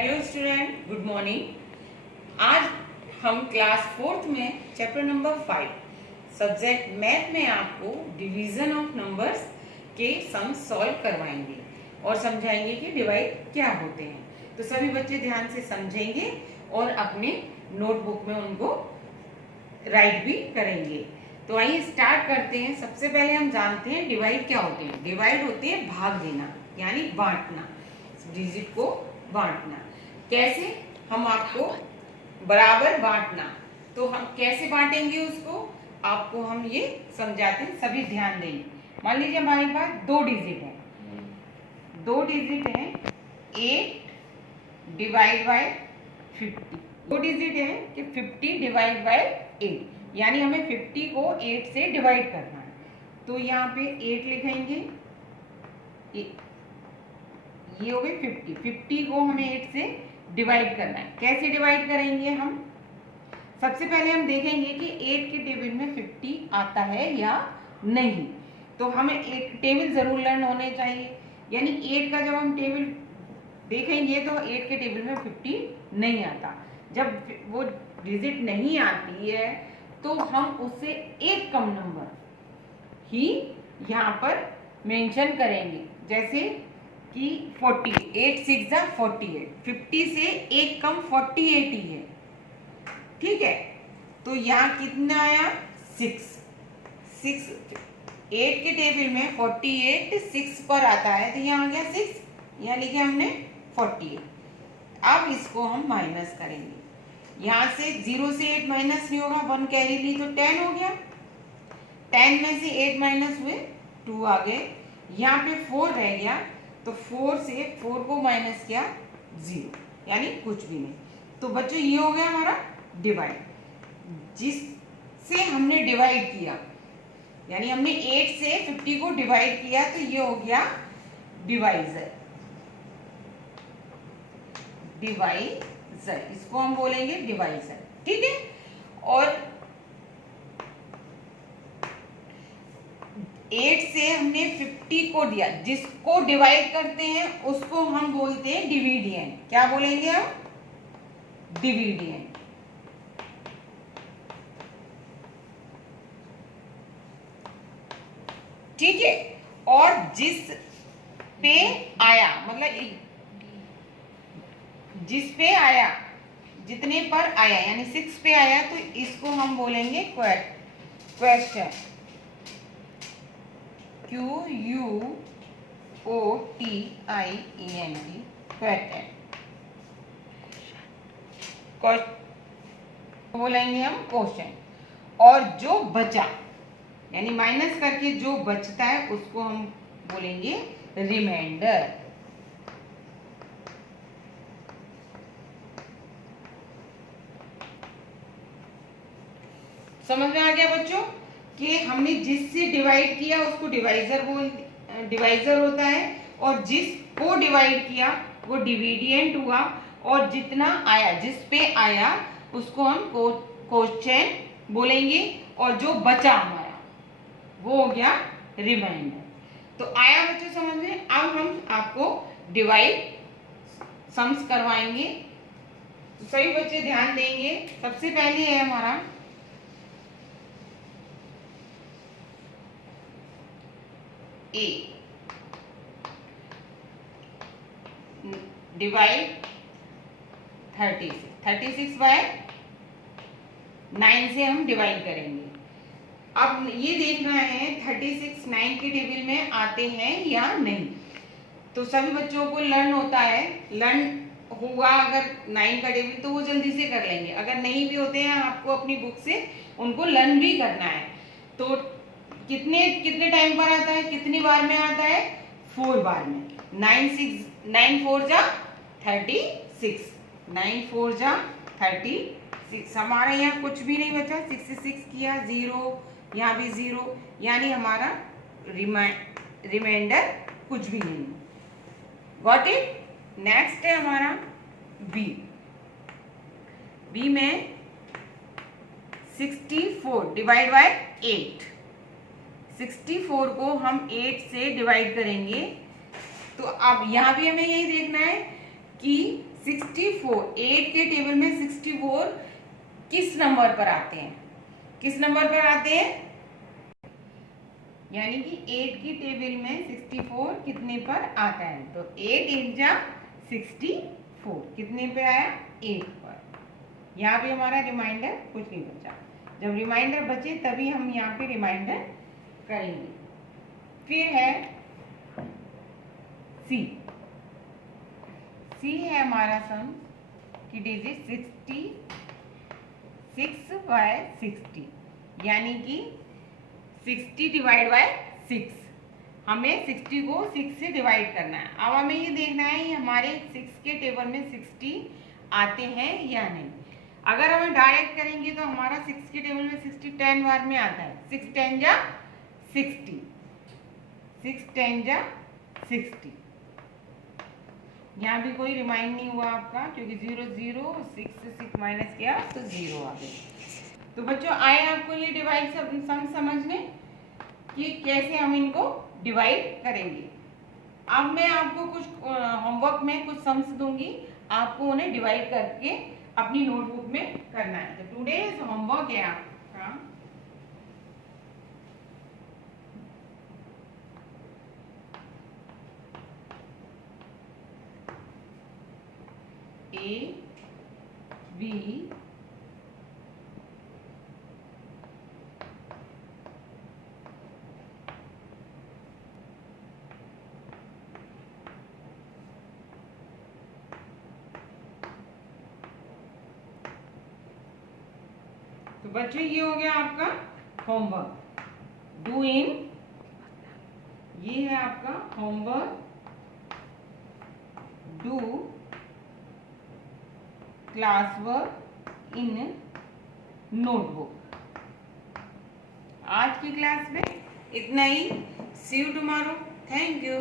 Hello student, good morning. आज हम class 4th में चैप्टर नंबर 5 सब्जेक्ट मैथ में आपको डिवीजन ऑफ नंबर्स के सम सॉल्व करवाएंगे और समझाएंगे कि डिवाइड क्या होते हैं। तो सभी बच्चे ध्यान से समझेंगे और अपने नोटबुक में उनको राइट भी करेंगे। तो आइए स्टार्ट करते हैं। सबसे पहले हम जानते हैं डिवाइड क्या होते हैं। डिवाइड होते हैं भाग देना, यानी बांटना, डिजिट को बांटना। कैसे? हम आपको बराबर बांटना, तो हम कैसे बांटेंगे उसको आपको हम ये समझाते हैं। सभी ध्यान देंगे। मान लीजिए हमारे पास दो डिजिट है, 8 डिवाइड बाय 50। दो डिजिट है कि 50 डिवाइड बाय 8, यानी हमें 50 को 8 से डिवाइड करना है। तो यहाँ पे 8 लिखेंगे, ये हो गए 50 को हमें 8 से डिवाइड करना है। कैसे डिवाइड करेंगे हम? सबसे पहले हम देखेंगे कि 8 के टेबल में 50 आता है या नहीं। तो हमें एक टेबल जरूर लर्न होने चाहिए, यानी 8 का जब हम टेबल देखेंगे तो 8 के टेबल में 50 नहीं आता। जब वो डिजिट नहीं आती है तो हम उससे एक कम नंबर ही यहाँ पर मेंशन करेंगे, जैसे कि 48 6 48, 50 से एक कम 48 ही है। ठीक है, तो यहाँ कितना आया? 6 8 के टेबल में 48 6 पर आता है, तो यहाँ आ गया 6, यहाँ लिखे हमने 48। अब इसको हम माइनस करेंगे। यहाँ से 0 से 8 माइनस नहीं होगा, 1 कैरी ली तो 10 हो गया। 10 में से 8 माइनस हुए 2 आ गए। यहाँ पे 4 रह गया, तो 4 से 4 को माइनस किया 0, यानी कुछ भी नहीं। तो बच्चों ये हो गया हमारा डिवाइड, जिससे हमने डिवाइड किया, यानी हमने 8 से 50 को डिवाइड किया, तो ये हो गया डिवाइजर। डिवाइजर, इसको हम बोलेंगे डिवाइजर। ठीक है, और 8 से हमने 50 को दिया, जिसको डिवाइड करते हैं उसको हम बोलते हैं डिविडियंट। क्या बोलेंगे हम? डिविडियंट। ठीक है, और जिस पे आया, मतलब जिस पे आया, जितने पर आया, यानी 6 पे आया, तो इसको हम बोलेंगे क्वेश्चन। QUOTIENT, क्वेश्चन बोलेंगे हम क्वेश्चन। और जो बचा, यानी माइनस करके जो बचता है उसको हम बोलेंगे रिमाइंडर। समझ में आ गया बच्चों कि हमने जिससे डिवाइड किया उसको डिवाइजर होता है, और जिसको डिवाइड किया वो डिविडियंट हुआ, और जितना आया, जिस पे आया उसको हम क्वेश्चन बोलेंगे, और जो बचा हमारा वो हो गया रिमाइंडर। तो आया बच्चों समझ में? अब हम आपको डिवाइड सम्स करवाएंगे, तो सभी बच्चे ध्यान देंगे। सबसे पहले है हमारा A, डिवाइड 36 बाय 9 से हम डिवाइड करेंगे। अब ये देखना है 36 9 के टेबल में आते हैं या नहीं। तो सभी बच्चों को लर्न होता है, लर्न हुआ अगर 9 का टेबल तो वो जल्दी से कर लेंगे। अगर नहीं भी होते हैं, आपको अपनी बुक से उनको लर्न भी करना है। तो कितने टाइम पर आता है, कितनी बार में आता है? 4 बार में। 9 4 जा 36, 9 4 जा 36। हमारा यहाँ कुछ भी नहीं बचा, 66 किया 0, यहाँ भी 0, यानी हमारा रिमाइंडर कुछ भी नहीं। Got it? नेक्स्ट है हमारा बी में 64 डिवाइड बाय 8। 64 को हम 8 से डिवाइड करेंगे। तो अब यहाँ भी हमें यही देखना है कि 64, 8 के टेबल में 64 किस नंबर पर आते हैं? किस नंबर पर आते हैं? यानी कि 8 की टेबल में 64 कितने पर आता है? तो 8 8 जा 64 कितने पे आया? 8 पर। यहाँ पे हमारा रिमाइंडर कुछ नहीं बचा। जब रिमाइंडर बचे तभी हम यहाँ पे रिमाइंडर करेंगे। फिर है सी। सी है हमारा सम की डिजिट 66/60, यानी कि 60 डिवाइड बाय 6। हमें 60 को 6 से डिवाइड करना है। अब हमें ये देखना है ये हमारे 6 के टेबल में 60 आते हैं या नहीं। अगर हमें डायरेक्ट करेंगे तो हमारा 6 के टेबल में 60 10 बार में आता है। 6 10 जा 60, 6 10 जा 60। यहाँ भी कोई रिमाइंड नहीं हुआ आपका, क्योंकि 0 0 6 से 6 माइनस किया तो 0 आ गया। तो बच्चों आए आपको ये डिवाइड सम समझने कि कैसे हम इनको डिवाइड करेंगे। अब मैं आपको कुछ होमवर्क में कुछ सम्स दूंगी, आपको उन्हें डिवाइड करके अपनी नोटबुक में करना है। तो टुडेज होमवर्क है आपका A B तो बच्चों ये हो गया आपका होमवर्क। डू इन, ये है आपका homework. Do class work in notebook. आज की क्लास में इतना ही। सी यू टुमारो। Thank you.